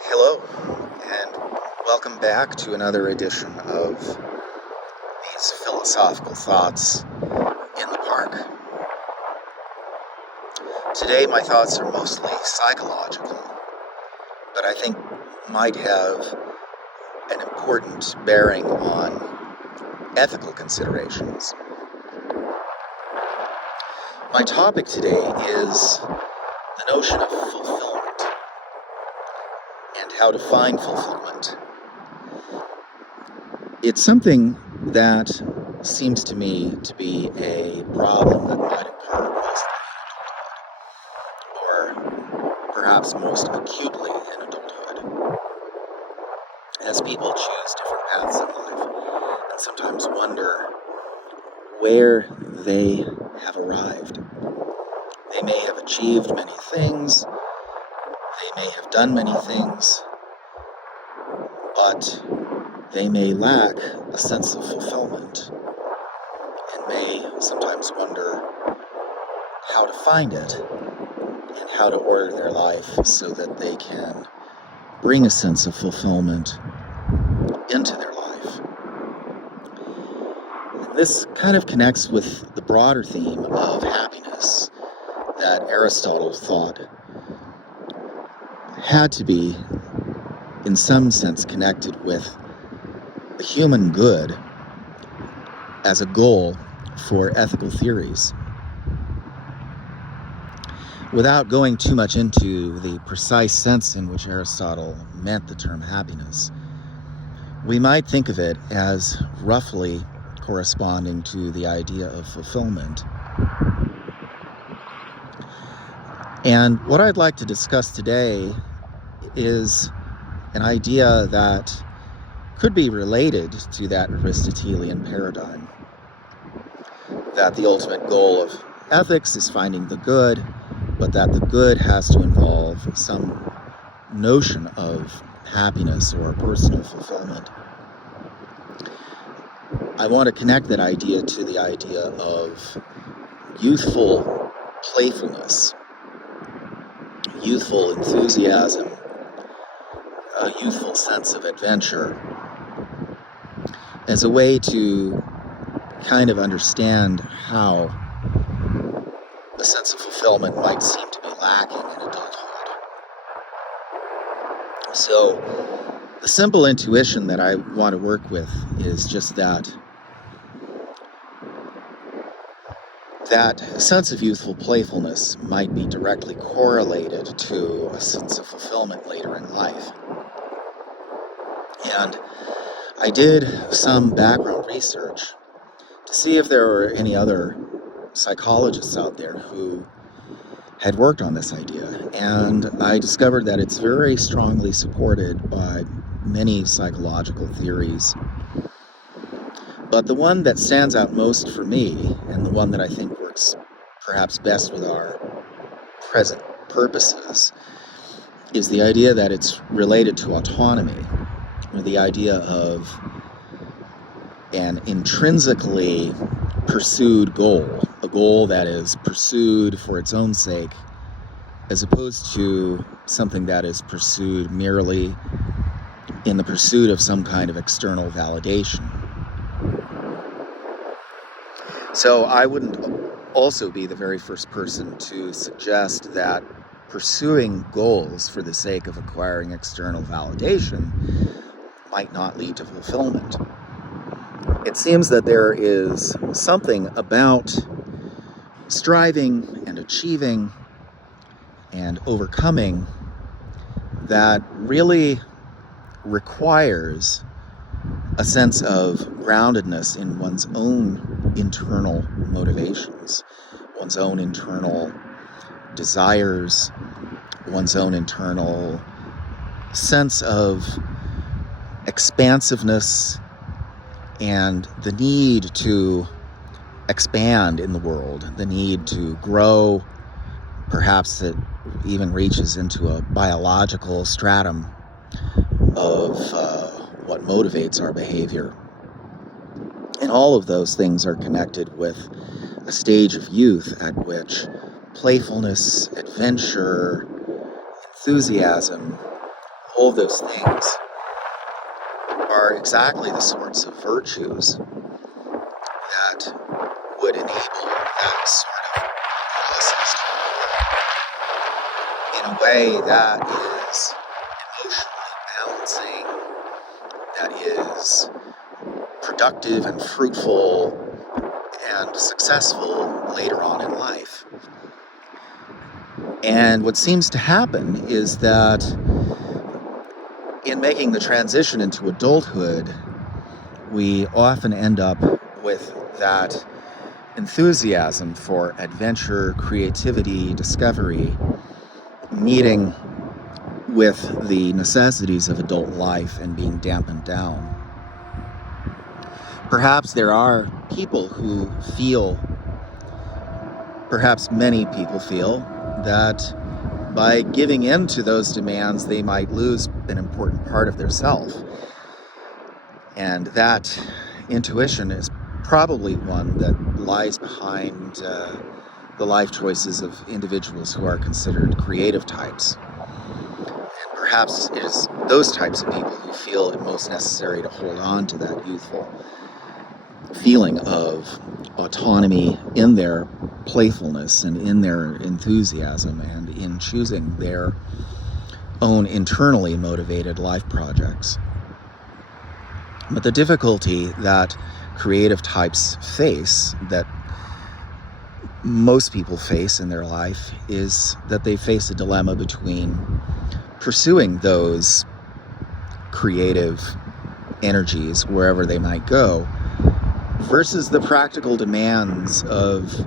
Hello, and welcome back to another edition of these philosophical thoughts in the park. Today, my thoughts are mostly psychological, but I think might have an important bearing on ethical considerations. My topic today is the notion of fulfillment and how to find fulfillment. It's something that seems to me to be a problem that might occur mostly in adulthood, or perhaps most acutely in adulthood, as people choose different paths in life and sometimes wonder where they have arrived. They may have achieved many things, they may have done many things, but they may lack a sense of fulfillment and may sometimes wonder how to find it and how to order their life so that they can bring a sense of fulfillment into their life. And this kind of connects with the broader theme of happiness that Aristotle thought had to be, in some sense, connected with the human good as a goal for ethical theories. Without going too much into the precise sense in which Aristotle meant the term happiness, we might think of it as roughly corresponding to the idea of fulfillment. And what I'd like to discuss today is an idea that could be related to that Aristotelian paradigm, that the ultimate goal of ethics is finding the good, but that the good has to involve some notion of happiness or personal fulfillment. I want to connect that idea to the idea of youthful playfulness, youthful enthusiasm, a youthful sense of adventure, as a way to kind of understand how the sense of fulfillment might seem to be lacking in adulthood. So, the simple intuition that I want to work with is just that sense of youthful playfulness might be directly correlated to a sense of fulfillment later in life. And I did some background research to see if there were any other psychologists out there who had worked on this idea, and I discovered that it's very strongly supported by many psychological theories. But the one that stands out most for me, and the one that I think works perhaps best with our present purposes, is the idea that it's related to autonomy, or the idea of an intrinsically pursued goal, a goal that is pursued for its own sake, as opposed to something that is pursued merely in the pursuit of some kind of external validation. So I wouldn't also be the very first person to suggest that pursuing goals for the sake of acquiring external validation might not lead to fulfillment. It seems that there is something about striving and achieving and overcoming that really requires a sense of groundedness in one's own internal motivations, one's own internal desires, one's own internal sense of expansiveness and the need to expand in the world, the need to grow. Perhaps it even reaches into a biological stratum of what motivates our behavior. And all of those things are connected with a stage of youth at which playfulness, adventure, enthusiasm All of those things are exactly the sorts of virtues that would enable that sort of process to occur in a way that is emotionally balancing, that is productive and fruitful and successful later on in life. And what seems to happen is that in making the transition into adulthood, we often end up with that enthusiasm for adventure, creativity, discovery, meeting with the necessities of adult life and being dampened down. Perhaps there are people who feel, perhaps many people feel, that by giving in to those demands, they might lose an important part of their self. And that intuition is probably one that lies behind the life choices of individuals who are considered creative types. And perhaps it is those types of people who feel it most necessary to hold on to that youthful feeling of autonomy in their playfulness and in their enthusiasm and in choosing their own internally motivated life projects. But the difficulty that creative types face, that most people face in their life, is that they face a dilemma between pursuing those creative energies wherever they might go versus the practical demands of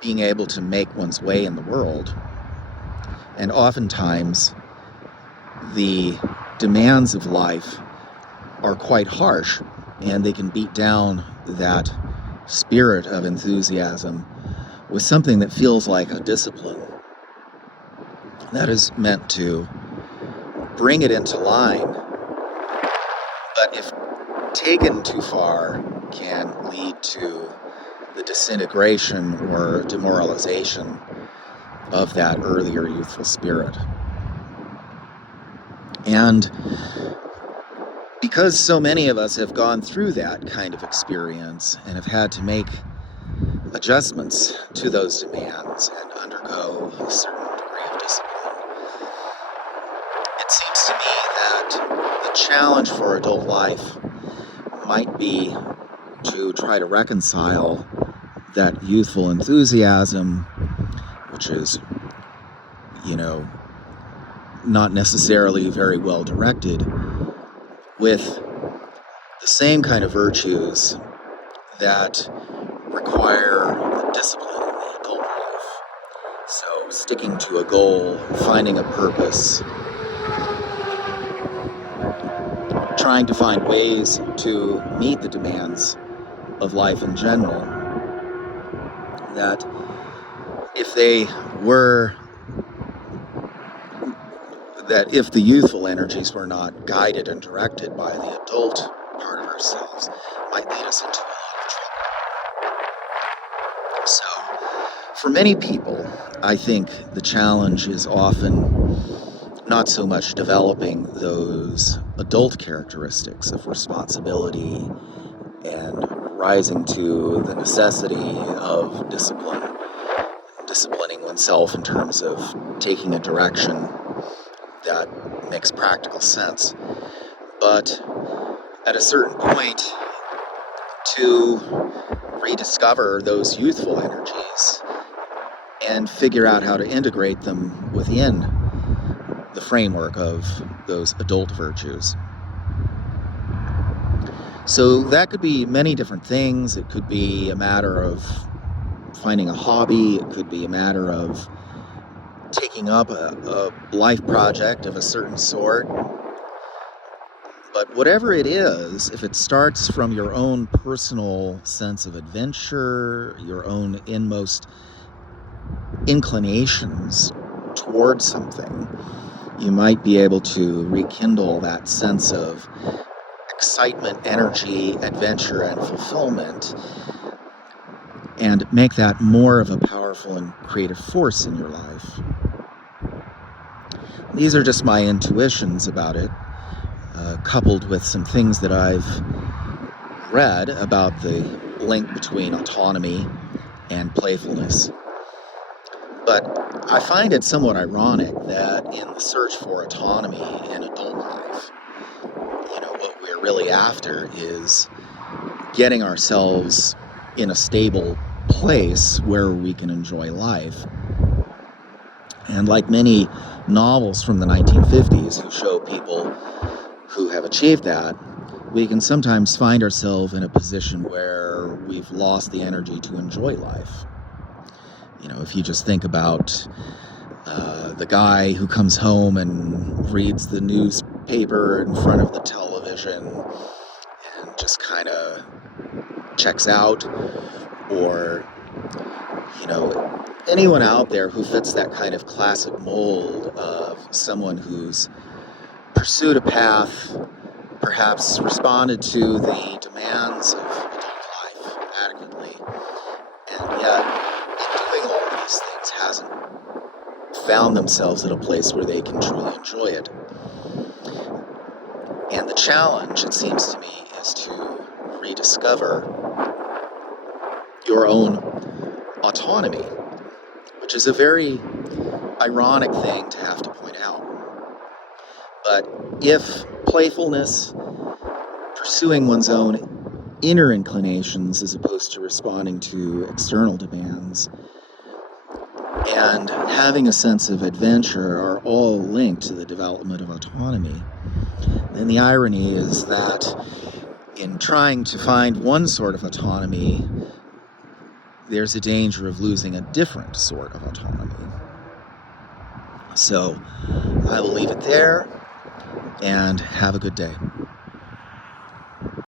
being able to make one's way in the world. And oftentimes, the demands of life are quite harsh, and they can beat down that spirit of enthusiasm with something that feels like a discipline that is meant to bring it into line, but if taken too far, can lead to the disintegration or demoralization of that earlier youthful spirit. And because so many of us have gone through that kind of experience and have had to make adjustments to those demands and undergo a certain degree of discipline, it seems to me that the challenge for adult life might be to try to reconcile that youthful enthusiasm, which is, not necessarily very well directed, with the same kind of virtues that require the discipline in the adult life. So sticking to a goal, finding a purpose, trying to find ways to meet the demands of life in general, that if the youthful energies were not guided and directed by the adult part of ourselves, might lead us into a lot of trouble. So, for many people, I think the challenge is often not so much developing those adult characteristics of responsibility and rising to the necessity of disciplining oneself in terms of taking a direction that makes practical sense, but at a certain point to rediscover those youthful energies and figure out how to integrate them within the framework of those adult virtues. So that could be many different things. It could be a matter of finding a hobby. It could be a matter of taking up a life project of a certain sort. But whatever it is, if it starts from your own personal sense of adventure, your own inmost inclinations towards something, you might be able to rekindle that sense of excitement, energy, adventure, and fulfillment, and make that more of a powerful and creative force in your life. These are just my intuitions about it, coupled with some things that I've read about the link between autonomy and playfulness. But I find it somewhat ironic that in the search for autonomy in adult life, what we're really after is getting ourselves in a stable place where we can enjoy life. And like many novels from the 1950s who show people who have achieved that, we can sometimes find ourselves in a position where we've lost the energy to enjoy life. If you just think about the guy who comes home and reads the newspaper in front of the television and just kind of checks out, or anyone out there who fits that kind of classic mold of someone who's pursued a path, perhaps responded to the demands of adult life adequately, and yet in doing all of these things hasn't found themselves at a place where they can truly enjoy it. And the challenge, it seems to me, is to rediscover your own autonomy, which is a very ironic thing to have to point out. But if playfulness, pursuing one's own inner inclinations as opposed to responding to external demands, and having a sense of adventure are all linked to the development of autonomy, then the irony is that in trying to find one sort of autonomy, there's a danger of losing a different sort of autonomy. So I will leave it there, and have a good day.